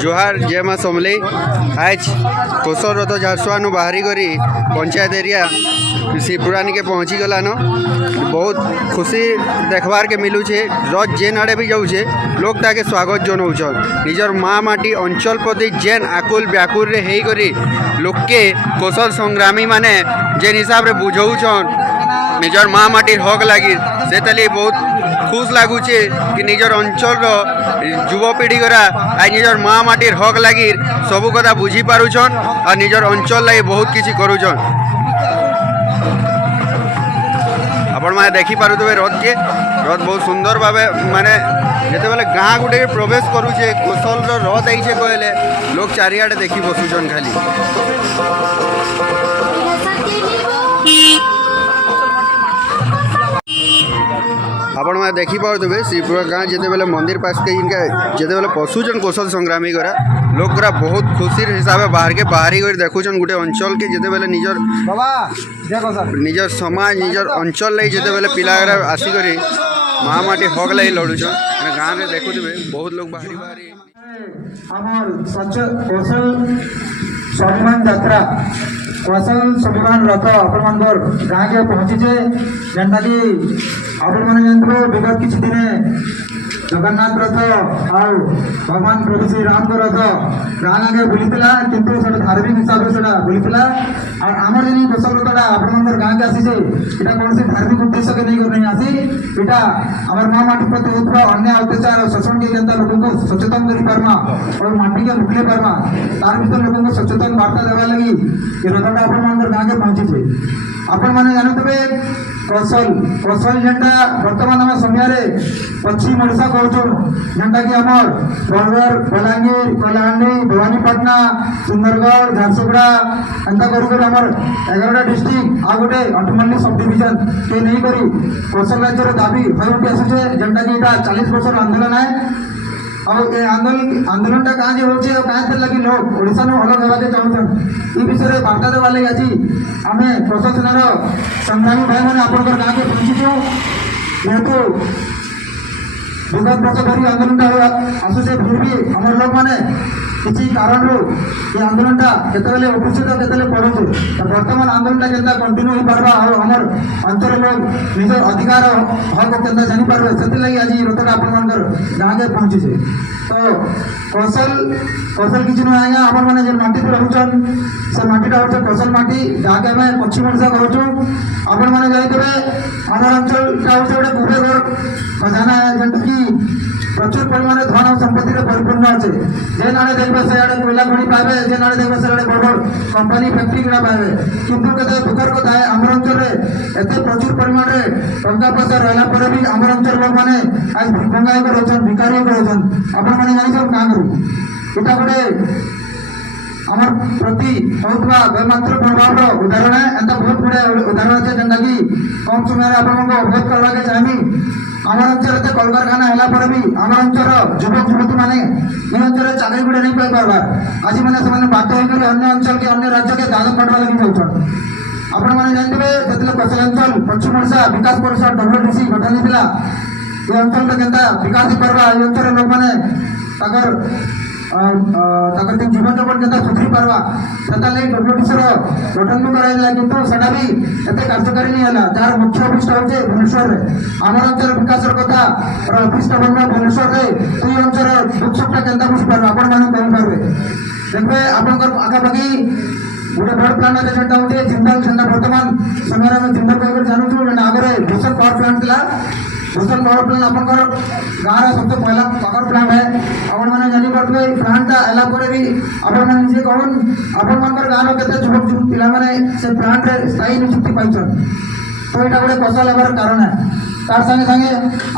जोहार जय माँ समले आज कोसर रथ झारसुआ बाहरी करी पंचायत एरिया शिवपुरानी के पहुँची गलान बहुत खुशी देखबार के मिलूचे रथ जेन आड़े भी जाऊे लोग ताके स्वागत जनाऊन निजर माँ माटी अंचल प्रति जेन आकुल व्याकुल रे हेई करी लोग के कोसल संग्रामी माने जेन हिसाब रे बुझाऊन निजर माँ माटी हक लगी से तली बहुत खुश लगुचे कि निजर अंचल युवपीढ़ी गरा आज निजर माँ माटीर हक लगी सबू कथा बुझी पारुछन और निजर अंचल लगी बहुत किसी करुछन। आपण मैंने देखी पारुथे रथ के रथ बहुत सुंदर भाव माने जिते बेले गाँ गुटे प्रवेश करुचे कोसल रथ आईचे कहले लोग चारिआडे देखी बसुछन खाली। आपण मैंने देखी पारे श्रीपुरा गाँ जिते बेले मंदिर पास के इनका जिते बेले पशुचन कौशल संग्रामी करा लोग करा बहुत खुशी हिसाब से बाहर के बाहरी कर देखुचन गोटे अंचल के जिते बेले निजर समाज निजर अंचल लगी जिते बेले पिला आसिक माँ माटी हक लगी लड़ुचन गाँव में देखुवे बहुत लोग बाहरी बाहरी कौशल सम्मान यात्रा कौशल स्वाभिमान रथ अपन गाँ के पहुँचीचे जेनटा कि आपण मैंने जानते विगत किसी दिन जगन्नाथ रथ आउ भगवान प्रभु श्री राम को रथ गाँ आगे बुलीला किंतु धार्मिक हिसाब से बुलीला और आमर जी कौशल रथटा आपण गाँ के आसी यहाँ कौन से धार्मिक उद्देश्य के नहीं आसी यहाँ आम माँ माटी प्रति होता अन्य अत्याचार शोषण के जनता लोगों को सचेतन कर पार्मा और माटी के मुक्ले पार्मा तार भर लोगों को सचेतन वार्ता देवा लगी ये रथटा आपण गाँ के पहुँची आपण मैंने जानते कौशल कौशल जेनटा बर्तमान आम समय पश्चिम ओडिशा कहूँ जेनटा कि आमर बरगढ़ बलांगीर कलाहांडी भवानीपाटना सुंदरगढ़ झारसुगुड़ा एंता कर आमर 11टा डिस्ट्रिक्ट आ गोटे अटमल्ली सब डिविजन के नहीं करी कौशल राज्यर दाबी हो उठी आसुचे जेनटा कि 40 वर्ष आंदोलन है और ये आंदोलन टा कहाँ होचे और कहाँ लगी लोग ओडिशा में अलग होगा चाहूँ ये विषय में वार्ता देवा लगी आज आम प्रशासन संग्रामी भाई मैंने आप गाँव के पहुँचीचु जेहेतु विगत वर्ष धरी आंदोलन आसूचे फिर भी आम लोग मैंने किसी कारण ये आंदोलन केतले उठुचे तो केतले पड़ुचे बर्तमान आंदोलन के कंटिन्यू हो पार्बा और आमर अंचल लोग निज अधिकार हक के जानी पार्बे से लगी आज रथटा आपण गाँव के पहुँची तो कौशल कौशल किसी नुह आज्ञा आप मैंने माटी रहुचन से माटीटा हूँ कौशल माटी जहाँ के आम पश्चिम ओडिशा कहूँ आपण मैंने जाइए आम अंचलटा हूँ गोटे कुबेर खजाना है जेनटा कि प्रचुर परिमाण धन और संपत्ति परिपूर्ण अच्छे जे आड़े देखते से आड़े कोयला खଣି पाए जे आड़े देखते से बड़ बड़ कंपानी फैक्ट्री गुड़ा पाए किंतु केते दुखर कथा है आम अंचल एत प्रचुर परिमाण टंका पैसा रहा भी आम अंचल लोक मैंने आज भिखंगा रोचन भिकारी रोचन आपण मैंने जानी क्या करूँ यहाँ गोटे आमर प्रति होता गैमात्र प्रभाव उदाहरण है एंता बहुत गुड़े उदाहरण अच्छे जेनटा कि कम समय आपको अवगत करवा के चाहमी आम अंचल कल कारखाना है भी आम अंचल युवक युवती मैंने ये अंचल चाकरी गुड़े नहीं पाई पार्बार आज मैंने बाध्य होकर अन्य अंचल के अन्य राज्य के दादन पटवा लगी जाऊन आपण मैंने जानते जो कौशल अंचल पश्चिम ओडिशा विकास परिषद WDC गठन होता ये अंचल के विकास हो पार्बा ये अंचल लोक मैंने जीवन जपन के सुधरी पार्बा से WDC गठन भी कराइला किंतु सेटा भी एत कार्यकारी नहीं है जार मुख्य ऑफिस हूँ भुवनेश्वर आम अंचल विकास कथा ऑफिस बनवा भुवनेश्वर से अंचल दुख सुखटा के बुझी पार्बा आपण मैंने कहींपारे देखिए आपंकर आखापाखि गोटे बड़ प्लांट अच्छे जेटा हूँ जिंदल जेटा बर्तमान समय आम जिंदल कह जानूँ आगे भूषण पावर प्लांट था भूषण पावर प्लांट आपंकर गाँव सबसे पहला पावर प्लांट है आपण मैंने जानी पारे प्लांटा है भी आपण मैंने निजे कहन आपण गाँव के युवक युवक पिला से प्लांट स्थायी नियुक्ति पाई तो यहाँ गोटे कौशल हमार कारण है तार संगे संगे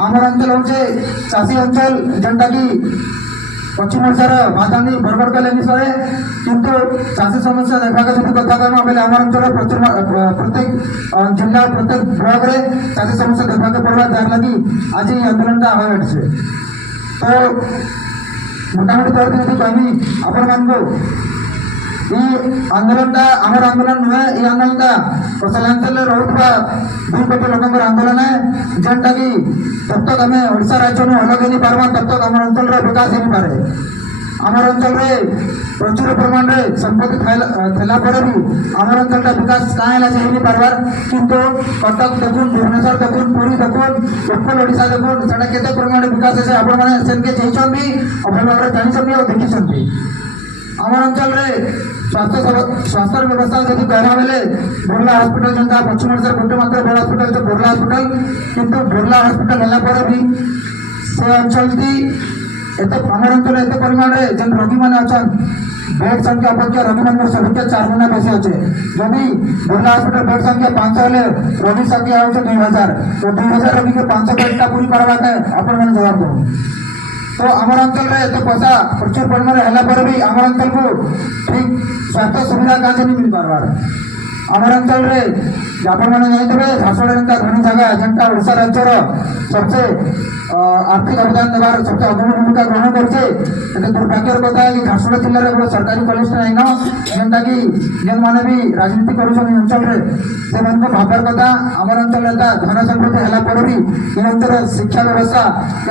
आम अंचल हूँ चाषी अंचल जेनटा कि पश्चिम ओडिशार बादामी बरगढ़ कल्याणेश्वर किंतु चाषी समस्या देखा जो कथा कहमा बेले आम अंचल प्रत्येक जिला प्रत्येक ब्लॉक में चाषी समस्या देखा पड़वा जार लगी आज ये आंदोलन हो बैठे तो मोटामोटी तौर पर कहमी आपण मान ಈ ಆಂದೋಲನଟା ଆମର ଆନ୍ଦୋलन ନୁହେଁ এই ଆନ୍ଦୋଲନଟା କୋଶଲାଞ୍ଚଳରେ ରହୁଥିବା 2 କୋଟି ଲୋକଙ୍କର ଆନ୍ଦୋଳନ ଯେନ୍ଟା କି ତତ୍ତକ ଆମେ ଓଡ଼ିଶା ରାଜ୍ୟରୁ ଅଲଗା ହେଇ ପାରବା ତତ୍ତକ ଆମର ଅଞ୍ଚଳର ବିକାଶ ହେଇପାରେ আমার অঞ্চলে প্রচুর পরিমাণে সম্পত্তি থাকা পরে বি আমার অঞ্চলটা বিকাশ কাঁ হল সে হয়ে পারবার কিন্তু কটক দেখুন ভুবনেশ্বর দেখুন পুরী দেখুন উৎকল ওড়িশা দেখুন সেটা কেতে পরিমাণে বিকাশ আছে আপনার সেনকে চাইছেন ভাল ভাবে জানিছেন আর দেখিছেন আমার অঞ্চলে স্বাস্থ্য ব্যবস্থা যদি কহা বেলে বুর্লা হসপিটাল যেটা পশ্চিম ওড়িশার গোটে মাত্র বড় হসপিটাল হচ্ছে বুর্লা হসপিটাল কিন্তু বুর্লা হসপিটাল হলা পরে বি সে অঞ্চলটি এত আমার অঞ্চলে এত পরিমাণে যে রোগী মানে আছেন বেড সংখ্যা অপেক্ষা রোগী মান সংখ্যা 4 গুণা বেশি আছে যদি বুর্লা হসপিটাল বেড সংখ্যা 500 হলে রোগী সংখ্যা হচ্ছে 2000 তো 2000 রোগীকে 500 বেডটা পুরি করবাতে আপন মানে জবাব দেব তো আমার অঞ্চলে এত পয়সা প্রচুর পরিমাণে হেলা পরে বি আমার অঞ্চলକୁ ঠিক স্বাস্থ্য সুবিধা কাছে নি মিল পারবার আমার অঞ্চলে আপনার জানিথে ঝারসুগুড়া এমন ধনী জায়গা যেটা ওড়িশা রাজ্যর সবচেয়ে আর্থিক অবদান দেবার সবচেয়ে অগ্রণী ভূমিকা গ্রহণ করছে এটা দুর্ভাগ্যের কথা কি ঝারসুগুড়া জেলার গোটে সরকারি কলেজটা নাইন যেটা কি যে মানে বি রাজনীতি করছেন এই অঞ্চলের সে ভাববার কথা আমার অঞ্চলে ধন সম্পত্তি হেলা পরে বি এই অঞ্চলের শিক্ষা ব্যবস্থা